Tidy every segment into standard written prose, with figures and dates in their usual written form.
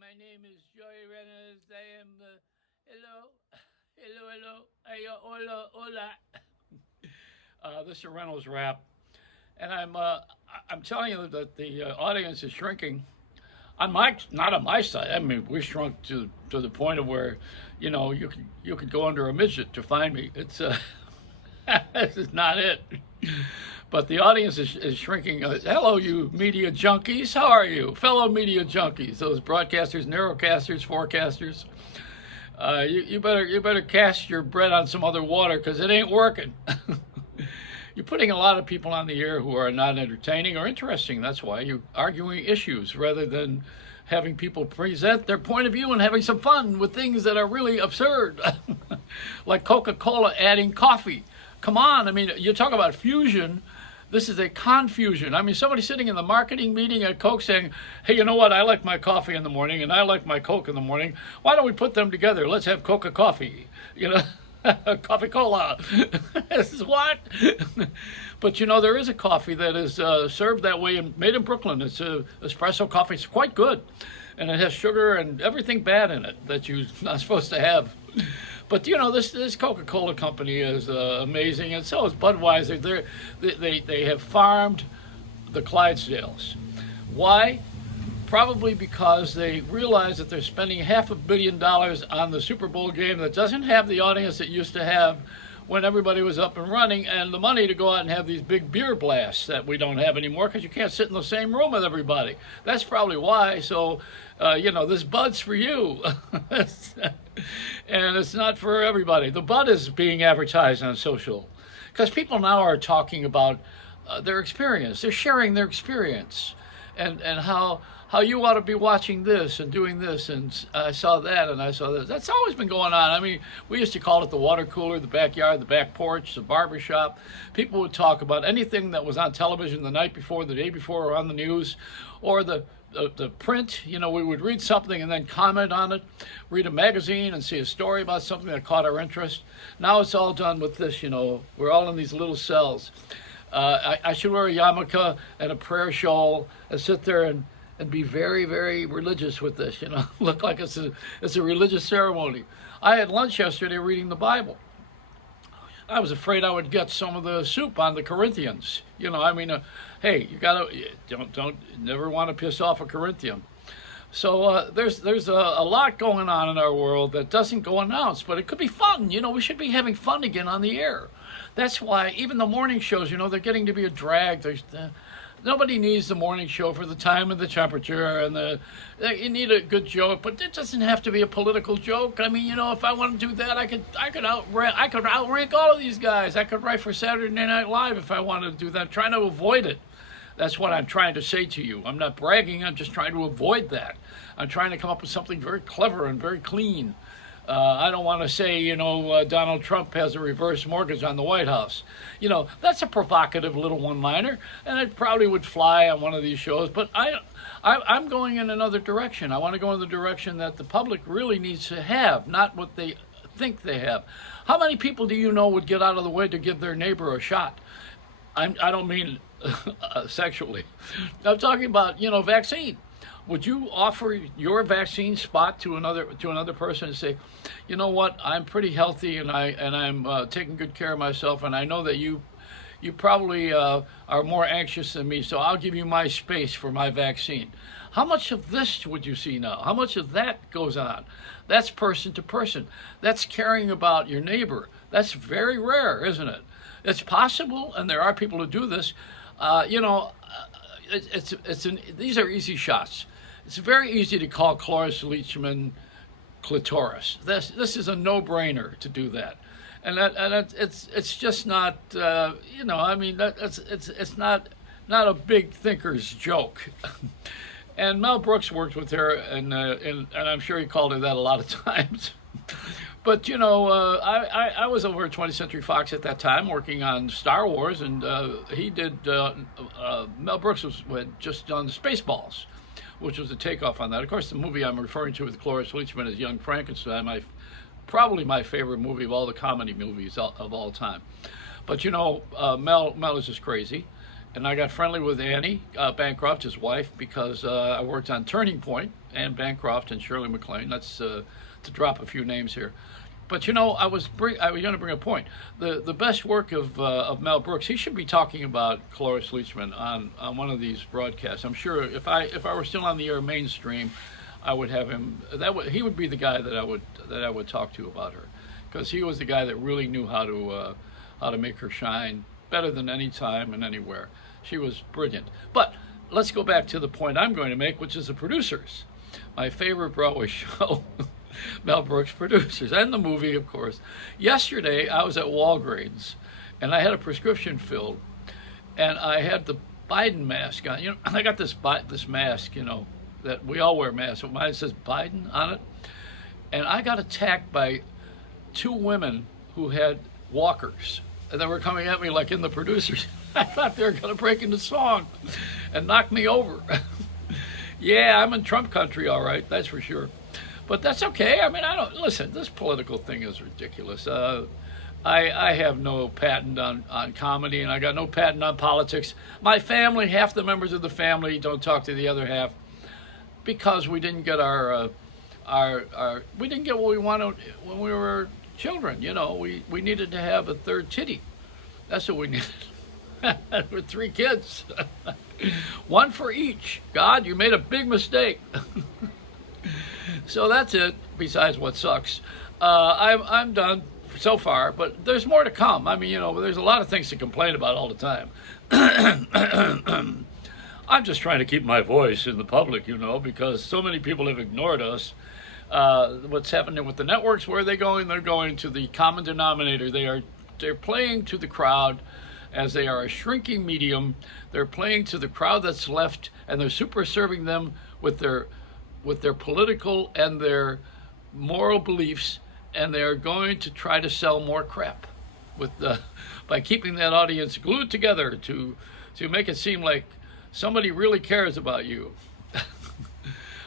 My name is Joey Reynolds. I am hello, hello. Hola, hola. This is a Reynolds rap, and I'm telling you that the audience is shrinking. On my not on my side. I mean, we shrunk to the point of where, you could go under a midget to find me. It's this is not it. But the audience is shrinking. Hello, you media junkies. How are you, fellow media junkies? Those broadcasters, narrowcasters, forecasters. You better cast your bread on some other water because it ain't working. You're putting a lot of people on the air who are not entertaining or interesting. That's why you're arguing issues rather than having people present their point of view and having some fun with things that are really absurd, like Coca-Cola adding coffee. Come on, I mean, you talk about fusion. This is a confusion. I mean, somebody sitting in the marketing meeting at Coke saying, hey, you know what? I like my coffee in the morning and I like my Coke in the morning. Why don't we put them together? Let's have Coca Coffee. You know, Coffee Cola. This is what? But there is a coffee that is served that way and made in Brooklyn. It's a espresso coffee. It's quite good. And it has sugar and everything bad in it that you're not supposed to have. But this Coca-Cola company is amazing, and so is Budweiser. They have farmed the Clydesdales. Why? Probably because they realize that they're spending $500 million on the Super Bowl game that doesn't have the audience it used to have when everybody was up and running, and the money to go out and have these big beer blasts that we don't have anymore because you can't sit in the same room with everybody. That's probably why. So, this Bud's for you. And it's not for everybody. The Bud is being advertised on social because people now are talking about their experience. They're sharing their experience and how you ought to be watching this and doing this, and I saw that and I saw this. That's always been going on. I mean, we used to call it the water cooler, the backyard, the back porch, the barber shop. People would talk about anything that was on television the night before, the day before, or on the news, or the print. We would read something and then comment on it, read a magazine and see a story about something that caught our interest. Now it's all done with this. We're all in these little cells. I should wear a yarmulke and a prayer shawl and sit there and be very, very religious with this, look like it's a religious ceremony. I had lunch yesterday reading the Bible. I was afraid I would get some of the soup on the Corinthians. Hey, don't never want to piss off a Corinthian. So there's a lot going on in our world that doesn't go announced, but it could be fun. We should be having fun again on the air. That's why even the morning shows, they're getting to be a drag. Nobody needs the morning show for the time and the temperature and you need a good joke, but it doesn't have to be a political joke. I mean, if I want to do that, I could outrank all of these guys. I could write for Saturday Night Live if I wanted to do that. I'm trying to avoid it. That's what I'm trying to say to you. I'm not bragging. I'm just trying to avoid that. I'm trying to come up with something very clever and very clean. I don't want to say, Donald Trump has a reverse mortgage on the White House. That's a provocative little one-liner, and it probably would fly on one of these shows. But I'm going in another direction. I want to go in the direction that the public really needs to have, not what they think they have. How many people do you know would get out of the way to give their neighbor a shot? I don't mean sexually. I'm talking about, vaccine. Would you offer your vaccine spot to another person and say, you know what, I'm pretty healthy and I'm taking good care of myself, and I know that you probably are more anxious than me, so I'll give you my space for my vaccine. How much of this would you see now? How much of that goes on? That's person to person. That's caring about your neighbor. That's very rare, isn't it? It's possible, and there are people who do this. These are easy shots. It's very easy to call Cloris Leachman clitoris. This is a no-brainer to do that, and it's just not. It's not a big thinker's joke. And Mel Brooks worked with her, and I'm sure he called her that a lot of times. But I was over at 20th Century Fox at that time working on Star Wars, and he did. Mel Brooks had just done Spaceballs, which was a takeoff on that. Of course, the movie I'm referring to with Cloris Leachman is Young Frankenstein, probably my favorite movie of all the comedy movies of all time. But Mel is just crazy, And I got friendly with Annie Bancroft, his wife, because I worked on Turning Point, Anne Bancroft and Shirley MacLaine. That's to drop a few names here. But you know, I was going to bring a point. The best work of Mel Brooks. He should be talking about Cloris Leachman on one of these broadcasts. I'm sure if I were still on the air mainstream, I would have him. He would be the guy that I would talk to about her, because he was the guy that really knew how to make her shine better than any time and anywhere. She was brilliant. But let's go back to the point I'm going to make, which is the producers. My favorite Broadway show. Mel Brooks producers, and the movie, of course. Yesterday, I was at Walgreens, and I had a prescription filled, and I had the Biden mask on. You know, I got this mask, you know, that we all wear masks. Mine says Biden on it, and I got attacked by two women who had walkers, and they were coming at me like in the producers. I thought they were going to break into song and knock me over. Yeah, I'm in Trump country, all right, that's for sure. But that's okay. I mean, I don't listen. This political thing is ridiculous. I have no patent on comedy, and I got no patent on politics. My family, half the members of the family, don't talk to the other half because we didn't get our we didn't get what we wanted when we were children. You know, we needed to have a third titty. That's what we needed. With 3 kids, one for each. God, you made a big mistake. So that's it, besides what sucks. I'm done so far, but there's more to come. I mean, you know, there's a lot of things to complain about all the time. I'm just trying to keep my voice in the public, you know, because so many people have ignored us. What's happening with the networks? Where are they going? They're going to the common denominator. They're playing to the crowd, as they are a shrinking medium. They're playing to the crowd that's left, and they're super serving them with their political and their moral beliefs, and they're going to try to sell more crap by keeping that audience glued together to make it seem like somebody really cares about you.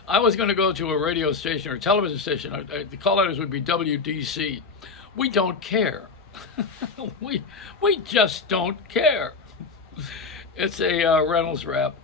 I was going to go to a radio station or television station. The call letters would be WDC. We don't care. we just don't care. It's a Reynolds Wrap.